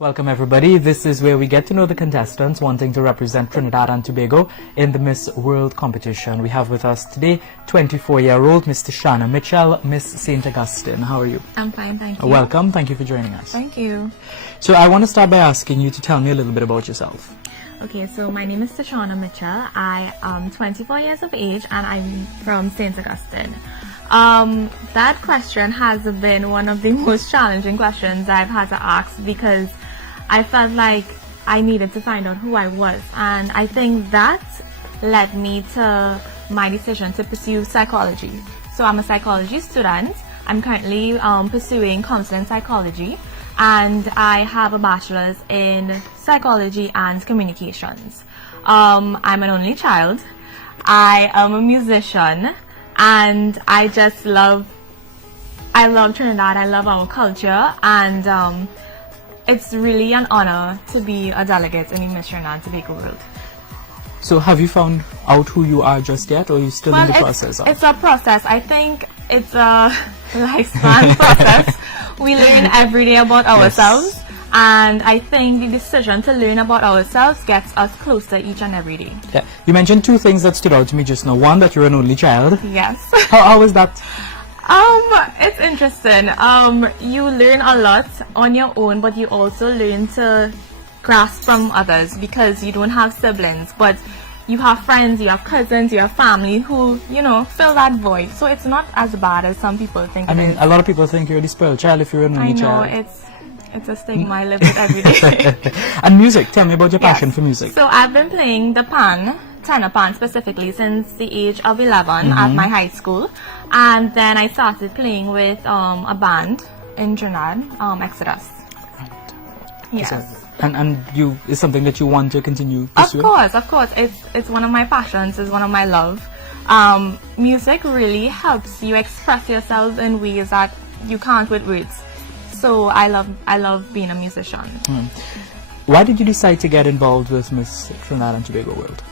Welcome everybody. This is where we get to know the contestants wanting to represent Trinidad and Tobago in the Miss World competition. We have with us today 24-year-old Mr. Shana Mitchell, Miss St. Augustine. How are you? I'm fine, thank you. Welcome. Thank you for joining us. Thank you. So I want to start by asking you to tell me a little bit about yourself. Okay, so my name is Shana Mitchell. I am 24 years of age and I'm from St. Augustine. That question has been one of the most challenging questions I've had to ask because I felt like I needed to find out who I was, and I think that led me to my decision to pursue psychology. So I'm a psychology student. I'm currently pursuing counseling psychology, and I have a bachelor's in psychology and communications. I'm an only child. I am a musician, and I love Trinidad. I love our culture, and it's really an honor to be a delegate in the Miss Trinidad and Tobago World. So have you found out who you are just yet, or are you still in the process? It's a process. I think it's a lifespan process. We learn every day about ourselves, and I think the decision to learn about ourselves gets us closer each and every day. Yeah. You mentioned two things that stood out to me just now. One, that you're an only child. Yes. How is that? It's interesting. You learn a lot on your own, but you also learn to grasp from others because you don't have siblings, but you have friends, you have cousins, you have family who, fill that void. So it's not as bad as some people think. I mean, a lot of people think you're the spoiled child if you're an only child. I know, it's a stigma I live with every day. And music, tell me about your passion for music. So I've been playing the tenor pan specifically since the age of 11 at my high school, and then I started playing with a band in Trinidad, Exodus. Right. Yes. And is something that you want to continue pursuing? Of course. It's one of my passions. It's one of my love. Music really helps you express yourself in ways that you can't with words. So I love being a musician. Why did you decide to get involved with Miss Trinidad and Tobago World?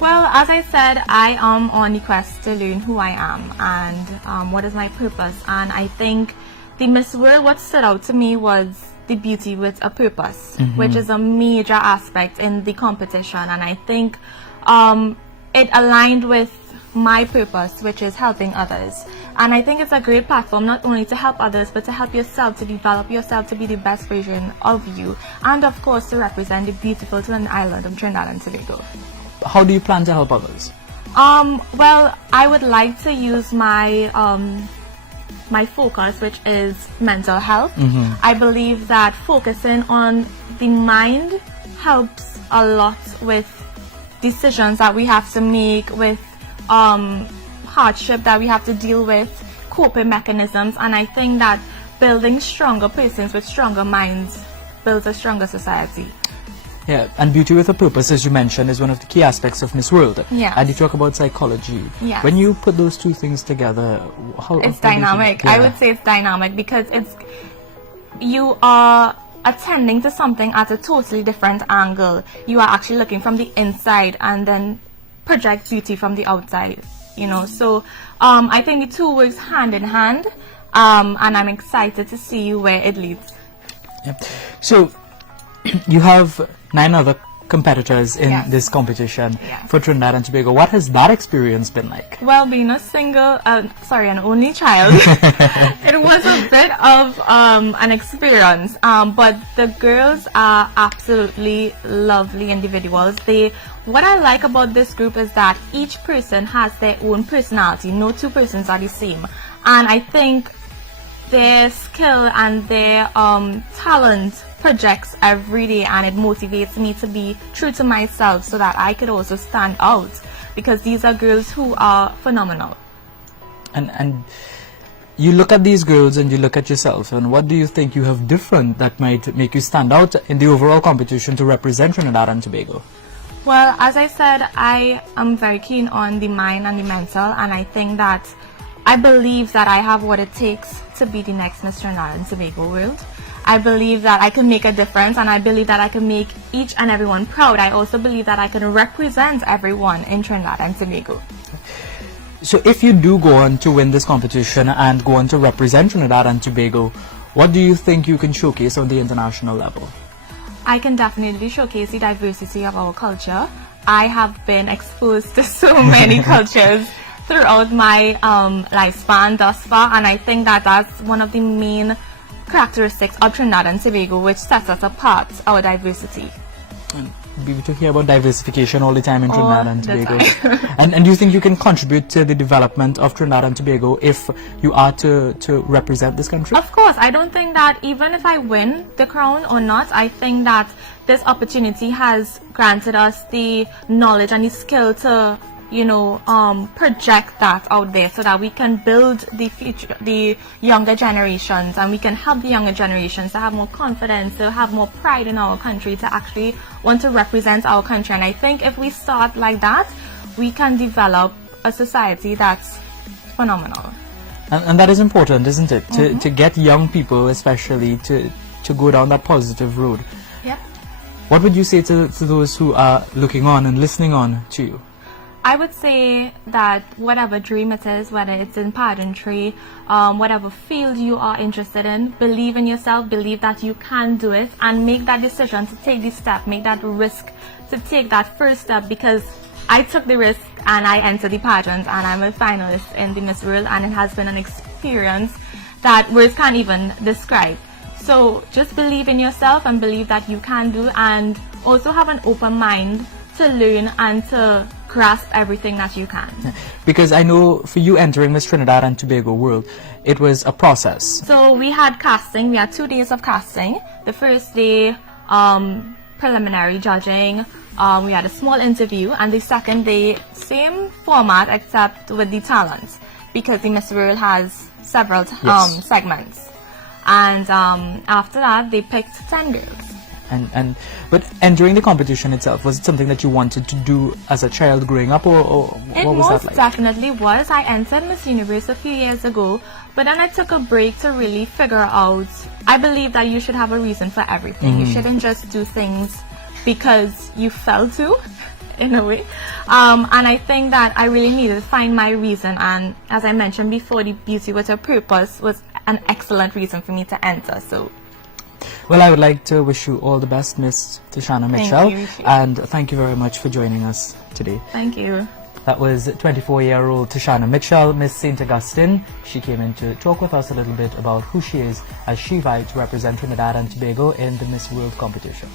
Well, as I said, I am on the quest to learn who I am and what is my purpose. And I think the Miss World, what stood out to me was the beauty with a purpose, which is a major aspect in the competition. And I think it aligned with my purpose, which is helping others. And I think it's a great platform not only to help others, but to help yourself, to develop yourself to be the best version of you. And of course, to represent the beautiful twin island of Trinidad and Tobago. How do you plan to help others? Well, I would like to use my my focus, which is mental health. I believe that focusing on the mind helps a lot with decisions that we have to make, with hardship that we have to deal with, coping mechanisms, and I think that building stronger persons with stronger minds builds a stronger society. Yeah, and beauty with a purpose, as you mentioned, is one of the key aspects of Miss World. Yeah. And you talk about psychology. Yes. When you put those two things together, it's dynamic. I would say it's dynamic because you are attending to something at a totally different angle. You are actually looking from the inside and then project beauty from the outside. So I think the two works hand in hand, and I'm excited to see where it leads. Yeah. So you have 9 other competitors in this competition for Trinidad and Tobago. What has that experience been like? Well, being an only child, it was a bit of an experience. But the girls are absolutely lovely individuals. What I like about this group is that each person has their own personality. No two persons are the same. And I think their skill and their talent projects every day, and it motivates me to be true to myself so that I could also stand out, because these are girls who are phenomenal. And you look at these girls and you look at yourself, and what do you think you have different that might make you stand out in the overall competition to represent Trinidad and Tobago? Well, as I said, I am very keen on the mind and the mental, and I believe that I have what it takes to be the next Miss Trinidad and Tobago World. I believe that I can make a difference, and I believe that I can make each and everyone proud. I also believe that I can represent everyone in Trinidad and Tobago. So if you do go on to win this competition and go on to represent Trinidad and Tobago, What do you think you can showcase on the international level? I can definitely showcase the diversity of our culture. I have been exposed to so many cultures throughout my lifespan thus far, and I think that that's one of the main characteristics of Trinidad and Tobago, which sets us apart, our diversity. And we to hear about diversification all the time in Trinidad and Tobago. Time. and do you think you can contribute to the development of Trinidad and Tobago if you are to represent this country? Of course, I don't think that even if I win the crown or not, I think that this opportunity has granted us the knowledge and the skill to, you know, project that out there so that we can build the future, the younger generations, and we can help the younger generations to have more confidence, to have more pride in our country, to actually want to represent our country. And I think if we start like that, we can develop a society that's phenomenal. And that is important, isn't it? To get young people especially to go down that positive road. Yep. What would you say to those who are looking on and listening on to you? I would say that whatever dream it is, whether it's in pageantry, whatever field you are interested in, believe in yourself, believe that you can do it, and make that decision to take this step, make that risk to take that first step, because I took the risk and I entered the pageant and I'm a finalist in the Miss World, and it has been an experience that words can't even describe. So just believe in yourself and believe that you can do, and also have an open mind to learn and to grasp everything that you can. Because I know for you entering Miss Trinidad and Tobago World, it was a process. So we had casting, we had 2 days of casting. The first day, preliminary judging, we had a small interview, and the second day, same format except with the talents, because the Miss World has several segments. And after that, they picked 10 girls. But entering the competition itself, was it something that you wanted to do as a child growing up, or what was that like? It most definitely was. I entered Miss Universe a few years ago, but then I took a break to really figure out, I believe that you should have a reason for everything. You shouldn't just do things because you felt to, in a way. And I think that I really needed to find my reason, and as I mentioned before, the Beauty with a Purpose was an excellent reason for me to enter. So. Well, I would like to wish you all the best, Miss Tishana Mitchell, and thank you very much for joining us today. Thank you. That was 24-year-old Tishana Mitchell, Miss St. Augustine. She came in to talk with us a little bit about who she is as she vied to represent Trinidad and Tobago in the Miss World competition.